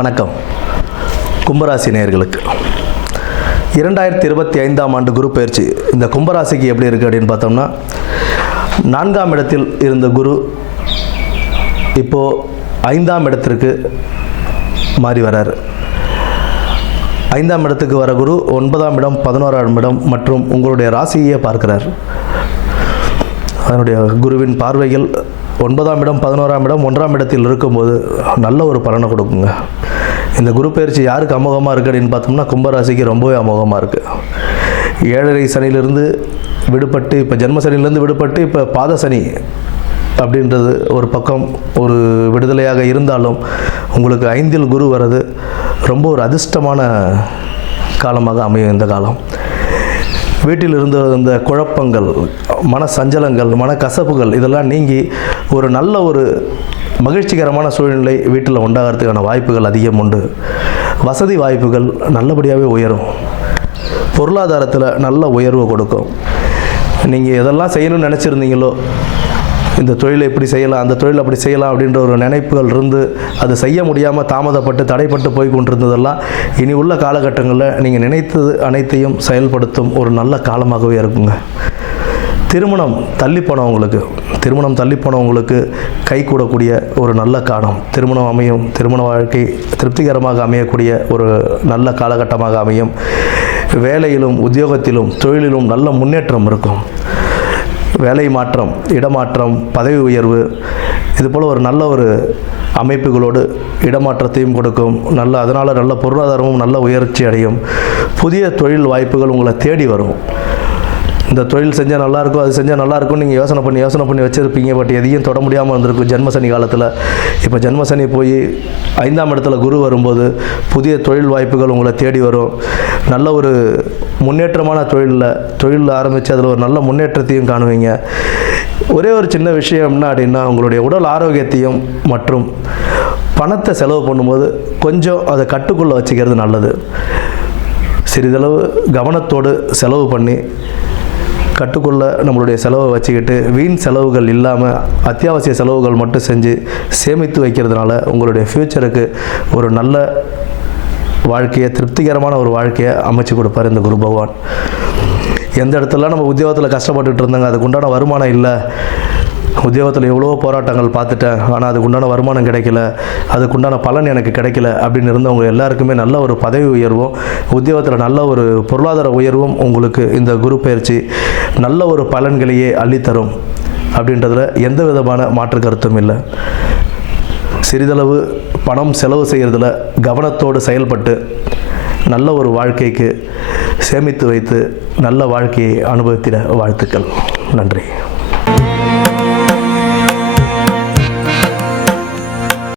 வணக்கம். கும்பராசி நேயர்களுக்கு 2025ஆம் ஆண்டு குரு பயிற்சி இந்த கும்பராசிக்கு எப்படி இருக்குது அப்படின்னு பார்த்தோம்னா, 4ஆம் இடத்தில் இருந்த குரு இப்போது 5ஆம் இடத்திற்கு மாறி வரார். 5ஆம் இடத்துக்கு வர குரு 9ஆம் இடம், 11ஆம் இடம் மற்றும் உங்களுடைய ராசியை பார்க்கிறார். அதனுடைய குருவின் பார்வைகள் 9ஆம் இடம், 11ஆம் இடம், 1ஆம் இடத்தில் இருக்கும்போது நல்ல ஒரு பலனை கொடுக்குங்க. இந்த குரு பயிற்சி யாருக்கு அமோகமாக இருக்குது அப்படின்னு பார்த்தோம்னா, கும்பராசிக்கு ரொம்பவே அமோகமாக இருக்குது. 7.5 சனியிலிருந்து விடுபட்டு, இப்போ ஜென்ம சனியிலேருந்து விடுபட்டு இப்போ பாத சனி அப்படின்றது ஒரு பக்கம் ஒரு விடுதலையாக இருந்தாலும், உங்களுக்கு 5இல் குரு வர்றது ரொம்ப ஒரு அதிர்ஷ்டமான காலமாக அமையும். இந்த காலம் வீட்டில் இருந்த இந்த குழப்பங்கள், மன சஞ்சலங்கள், மன கசப்புகள் இதெல்லாம் நீங்கி ஒரு நல்ல ஒரு மகிழ்ச்சிகரமான சூழ்நிலை வீட்டில் உண்டாகிறதுக்கான வாய்ப்புகள் அதிகம் உண்டு. வசதி வாய்ப்புகள் நல்லபடியாகவே உயரும். பொருளாதாரத்தில் நல்ல உயர்வு கொடுக்கும். நீங்கள் எதெல்லாம் செய்யணும்னு நினச்சிருந்தீங்களோ, இந்த தொழிலை இப்படி செய்யலாம், அந்த தொழில் அப்படி செய்யலாம் அப்படின்ற ஒரு நினைப்புகள் இருந்து அது செய்ய முடியாமல் தாமதப்பட்டு தடைப்பட்டு போய் கொண்டிருந்ததெல்லாம் இனி உள்ள காலகட்டங்களில் நீங்கள் நினைத்தது அனைத்தையும் செயல்படுத்தும் ஒரு நல்ல காலமாகவே இருக்குங்க. திருமணம் தள்ளி போனவங்களுக்கு கை கூடக்கூடிய ஒரு நல்ல காலம். திருமணம் அமையும். திருமண வாழ்க்கை திருப்திகரமாக அமையக்கூடிய ஒரு நல்ல காலகட்டமாக அமையும். வேலையிலும் உத்தியோகத்திலும் தொழிலிலும் நல்ல முன்னேற்றம் இருக்கும். வேலை மாற்றம், இடமாற்றம், பதவி உயர்வு இதுபோல் ஒரு நல்ல ஒரு அமைப்புகளோடு இடமாற்றத்தையும் கொடுக்கும். அதனால் நல்ல பொருளாதாரமும் நல்ல உயர்ச்சி அடையும். புதிய தொழில் வாய்ப்புகள் உங்களை தேடி வரும். இந்த தொழில் செஞ்சால் நல்லாயிருக்கும், அது செஞ்சால் நல்லாயிருக்கும் நீங்கள் யோசனை பண்ணி வச்சுருப்பீங்க. பட் எதையும் தொட முடியாமல் இருந்திருக்கும் ஜென்மசனி காலத்தில். இப்போ ஜென்மசனி போய் 5ஆம் இடத்துல குரு வரும்போது புதிய தொழில் வாய்ப்புகள் உங்களை தேடி வரும். நல்ல ஒரு முன்னேற்றமான தொழிலில் ஆரம்பித்து அதில் ஒரு நல்ல முன்னேற்றத்தையும் காணுவீங்க. ஒரே ஒரு சின்ன விஷயம் என்ன அப்படின்னா, உங்களுடைய உடல் ஆரோக்கியத்தையும் மற்றும் பணத்தை செலவு பண்ணும்போது கொஞ்சம் அதை கட்டுக்குள்ளே வச்சுக்கிறது நல்லது. சிறிதளவு கவனத்தோடு செலவு பண்ணி கட்டுக்குள்ளே நம்மளுடைய செலவை வச்சுக்கிட்டு வீண் செலவுகள் இல்லாமல் அத்தியாவசிய செலவுகள் மட்டும் செஞ்சு சேமித்து வைக்கிறதுனால உங்களுடைய ஃப்யூச்சருக்கு ஒரு நல்ல வாழ்க்கையை, திருப்திகரமான ஒரு வாழ்க்கையை அமைச்சு கொடுப்பார் இந்த குரு பகவான். எந்த இடத்துல நம்ம உத்தியோகத்தில் கஷ்டப்பட்டுட்டு இருந்தாங்க, அதுக்கு உண்டான வருமானம் இல்லை, உத்தியோகத்தில் எவ்வளோ போராட்டங்கள் பார்த்துட்டேன், ஆனால் அதுக்குண்டான வருமானம் கிடைக்கல, அதுக்குண்டான பலன் எனக்கு கிடைக்கல அப்படின்னு இருந்தவங்க எல்லாருக்குமே நல்ல ஒரு பதவி உயர்வும், உத்தியோகத்தில் நல்ல ஒரு பொருளாதார உயர்வும் உங்களுக்கு இந்த குரு பயிற்சி நல்ல ஒரு பலன்களையே அள்ளித்தரும் அப்படின்றதுல எந்த விதமான மாற்று கருத்தும் இல்லை. சிறிதளவு பணம் செலவு செய்கிறதுல கவனத்தோடு செயல்பட்டு நல்ல ஒரு வாழ்க்கைக்கு சேமித்து வைத்து நல்ல வாழ்க்கையை அனுபவித்திட வாழ்த்துக்கள். நன்றி.